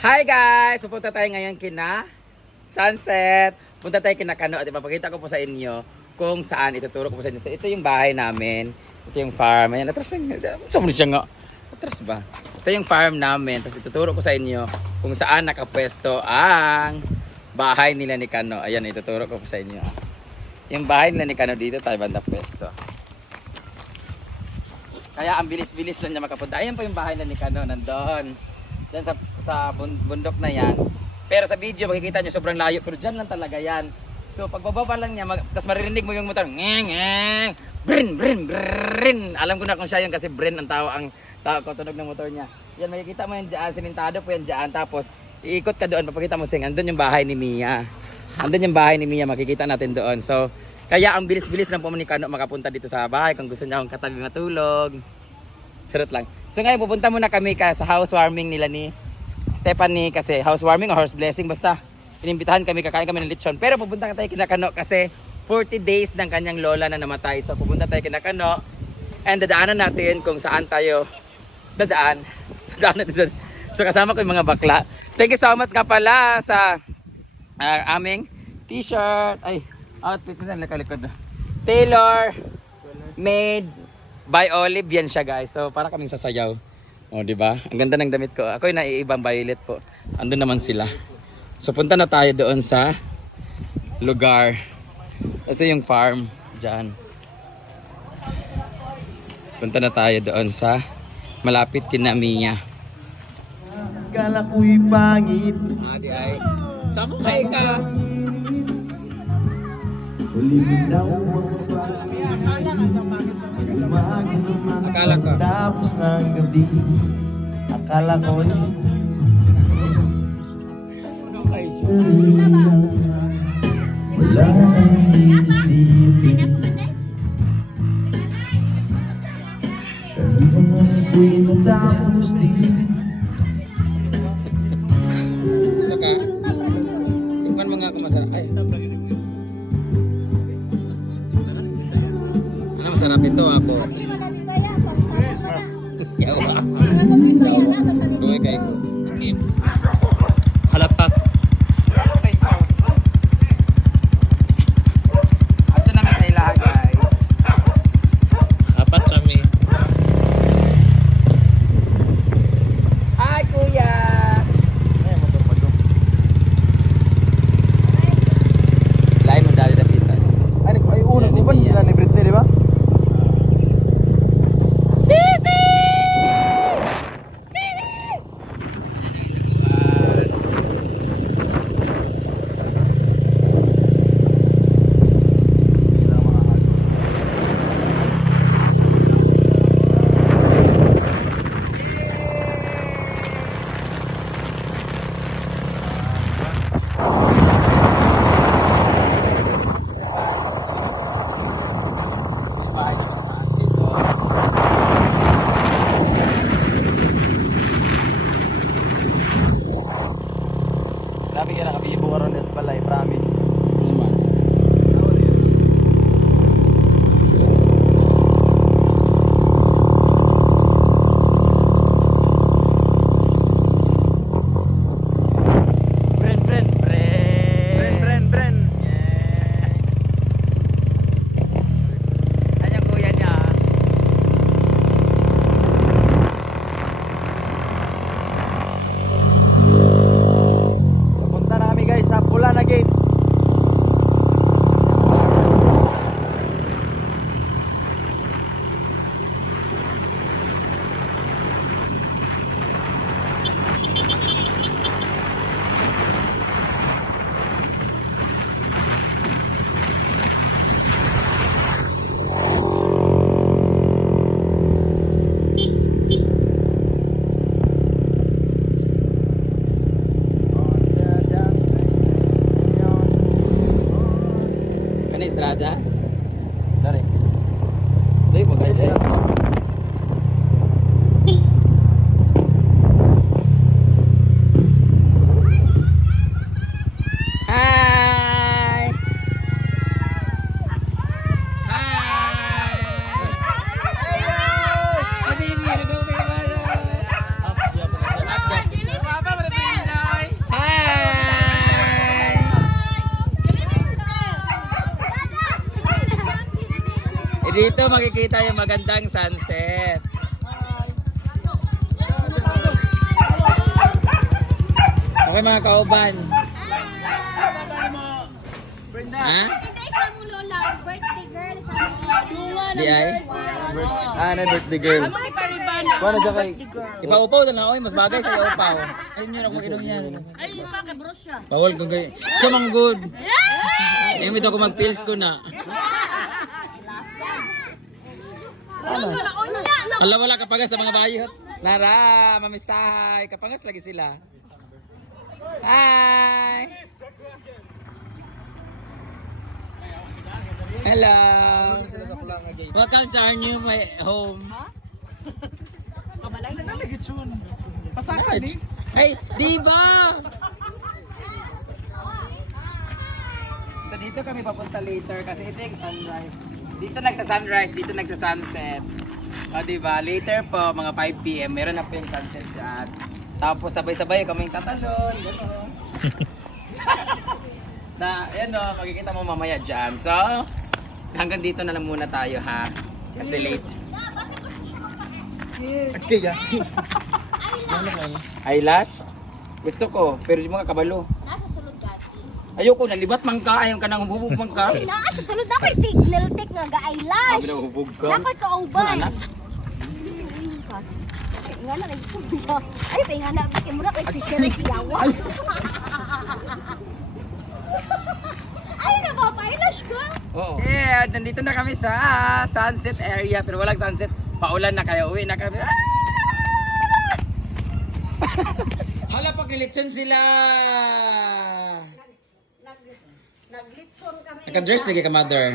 Hi guys! Pupunta tayo ngayon kina Sunset. Punta tayo kina Kano at ipapakita ko po sa inyo kung saan ituturo ko po sa inyo. So, ito yung bahay namin. Ito yung farm. Ayan, atras. Saan mo siya nga? Atras ba? Ito yung farm namin. Tapos ituturo ko sa inyo kung saan nakapwesto ang bahay nila ni Kano. Ayan, ituturo ko po sa inyo. Yung bahay nila ni Kano dito tayo banda pwesto. Kaya ang bilis-bilis lang niya makapunta. Ayan po yung bahay na ni Kano, nandun. Diyan sa, sa bun- bundok na yan. Pero sa video makikita niyo sobrang layo. Pero dyan lang talaga yan. So pagbababa lang niya, mag, tapos maririnig mo yung motor. Ngeng, ngeng, brin, brin, brin. Alam ko na kung siya yun kasi brin ang tawa ang tawa ko tunog ng motor niya. Yan makikita mo yan dyan, simentado po yan dyan. Tapos iikot ka doon, papakita mo sing, andun yung bahay ni Mia. Andun yung bahay ni Mia, makikita natin doon. So, kaya ang bilis-bilis ng pumanikano makapunta dito sa bahay kung gusto niya akong katabi matulog. Charot lang. So ngayon pupunta muna kami ka sa housewarming nila ni Stephanie kasi housewarming or house blessing basta inimbitahan kami kakain kami ng lechon. Pero pupunta tayo kina Kano kasi 40 days ng kanyang lola na namatay. So pupunta tayo kina Kano and dadaanan natin kung saan tayo dadaan. Dadaan natin. So kasama ko yung mga bakla. Thank you so much ka pala sa ah, aming t-shirt. Ay, outfit na nakalikod. Taylor made by Olive yan siya guys. So para kaming sasayaw. O di ba? Ang ganda ng damit ko. Ako yung naiibang violet po. Andun naman sila. So punta na tayo doon sa lugar. Ito yung farm diyan. Punta na tayo doon sa malapit kina Mia. Kala ko'y pangit Ah, di ay. Saan kayo ka? Ulinaw Umaga Akala ko. Tapos ng gabi Akala ko'y Ano masarap ito ako? Hindi mo na Bisaya, pag-sabot mo na. Yawa. Wala Bisaya, nasa sa Doy kay ko. Halapak. Ato namin sa ilaha guys. Apas kami. Hi kuya. Lain mo dali dapitan. Ay, ay una ko ba nila ni Britney, di ba? Bahay na mataas dito. Grabe ka nakabibo ka ron sa balay, promise. Naman. Bren, Bren, Bren. Bren, Bren, Bren. Yeah. Ano yung kuya niya? Punta na kami guys sa Pula na Gate. Kana estrada? Dari. Dai mo guys. Eh. Dito makikita yung magandang sunset. Okay mga kauban. Ha? Mo lola, birthday girl sa. Di ay? Ah, na birthday girl. Paano siya kay... Ipaupaw na lang. Oy, mas bagay sa iupaw. Ayun yun ako mag-inom yan. Ay, pa kay bro siya. Bawal kung gay. Siya mang good. Imit ako mag-pills ko na. Wala na. Alam wala kapagas sa mga bayot. Nara, mamistahay. Kapangas lagi sila. Hi! Hello! Welcome to our new my home. Kabalay na lagi chun. Nice. Hey, Diva! So dito kami papunta later kasi ito yung sunrise. Dito nagsa sunrise, dito nagsa sunset. O diba, later po, mga 5 p.m. meron na po yung sunset dyan. Tapos sabay-sabay kaming tatalon, gano'n. na, yan o, makikita mo mamaya dyan. So, hanggang dito na lang muna tayo ha. Kasi late. Okay, ya. Eyelash? Gusto ko, pero di mo ka kabalo. Nasa Ayoko, nalibat man ka, ayaw ka nang hubog man ka. Naa sa sulod na kay tig niltik nga ga Sabi eyelash. na hubog ka. Dapat ka ubay. Ano, Nga na kay Ay, kay nga na kay mura kay si Sherry Yawa. Ay, na ba pa eyelash ka? Oo. Yeah, nandito na kami sa sunset area pero walang sunset. Paulan na kayo, uwi na kami. Ah! Hala, pag nilitson sila! Naglitson kami. Naka-dress lagi ka, mother.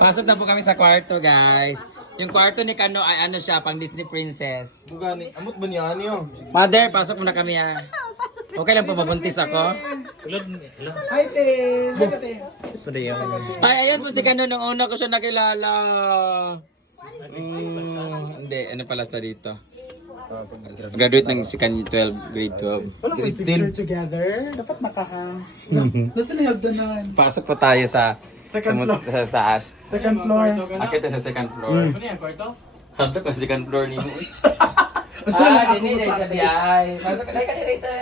Pasok na po kami sa kwarto, guys. Yung kwarto ni Kano ay ano siya, pang Disney Princess. Bugani. Amot ba niya niyo? Mother, pasok muna kami ah. Okay lang po, mabuntis ako. Hi, te. Ay, ayun po si Kano nung una ko siya nakilala. Mm, hindi, ano pala siya dito? Graduate ng Kanye 12, grade 12. Ano grade 10? together, dapat makaka... Nasa na yung doon Pasok po tayo sa sa, Second mut- sa taas. Second floor. Akit tayo sa second floor. Ano yan, kwarto? Hanto ko second floor ni mo. ah, dini, dahil sa di ay. Pasok ka, dahil ka dito.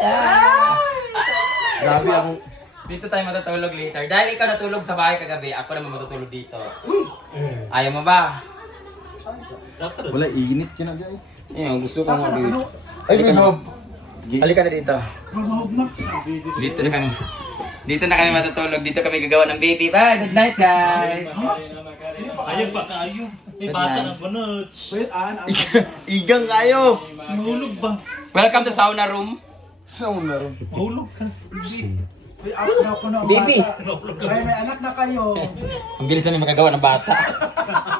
Ah! Grabe ang... Dito tayo matutulog later. Dahil ikaw natulog sa bahay kagabi, ako naman matutulog dito. Ayaw mo ba? Wala, init ka na guys. Ayun, gusto ko nga dito. Ay, may hob. Halika na dito. Dito na kami. Dito na kami matutulog. Dito kami gagawa ng baby. Bye! Good night, guys! Ayun ba kayo? May bata ng bunot. Wait, an, an. Igang kayo. Mahulog ba? Welcome to sauna room. Mo meron? Mahulog ka. Na ako na ang Baby. may anak na kayo. Ang bilis namin magagawa ng bata.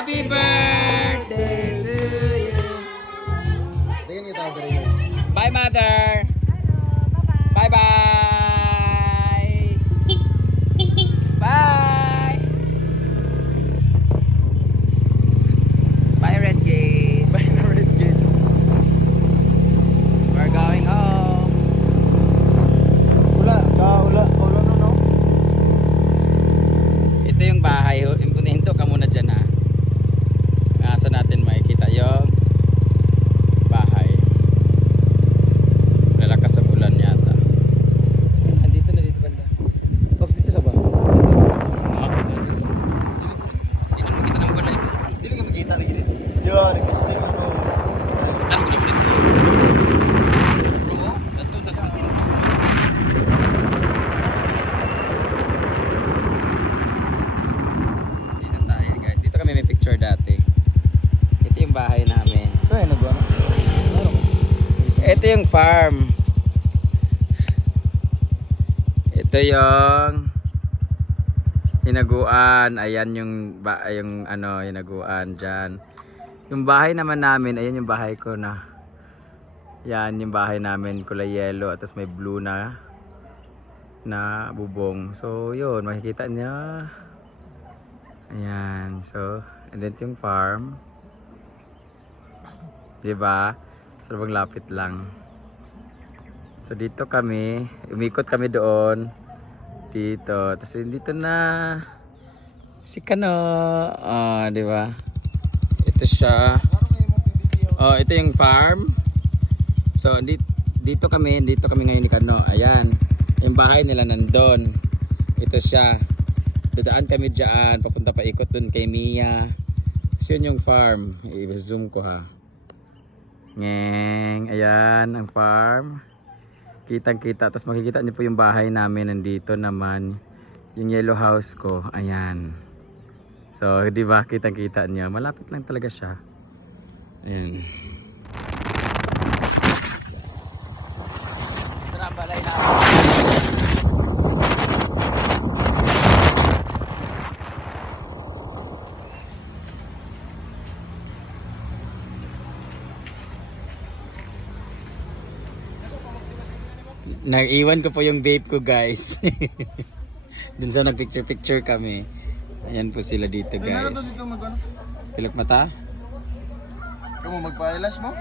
Happy birthday to you! Bye, mother! Bye-bye! Bye! Bye, Red Gate! Bye na red gate. We're going home! Wala, ka, wala, wala no, no. Ito yung bahay. Hinto ka muna dyan ha. Asa natin makikita yung bahay. Lalakas ang ulan yata. Andito na dito banda. Ops, dito sa ba? Hindi na makita ng balay. Hindi ka makita na gilid. Di ba, nag-steam ako. Ano ko na ulit ito? Bro, ito, ito. Dito tayo guys. Dito kami may picture dati. Ito yung bahay namin. Kaya na ba? Ito yung farm. Ito yung hinaguan. Ayan yung ba yung ano, hinaguan diyan. Yung bahay naman namin, ayan yung bahay ko na. Yan yung bahay namin, kulay yellow at may blue na na bubong. So, yun, makikita niya. Ayan. So, and then yung farm. 'Di ba? So, bang lapit lang. So, dito kami, umikot kami doon. Dito. Tapos dito na si Kano. Ah, 'di ba? Ito siya. Oh, ito yung farm. So, dito, dito kami, dito kami ngayon ni Kano. Ayan. Yung bahay nila nandun. Ito siya. Dadaan kami dyan. Papunta pa ikot dun kay Mia. So, yun yung farm. I-zoom ko ha. Ngeng. Ayan, ang farm. Kitang kita. Tapos makikita niyo po yung bahay namin. Nandito naman. Yung yellow house ko. Ayan. So, di ba? Kitang kita niyo. Malapit lang talaga siya. Ayan. Nag-iwan ko po yung vape ko guys. Dun sa nagpicture-picture kami. Ayan po sila dito guys. Pilok mata? Kamu magpa-eyelash mo?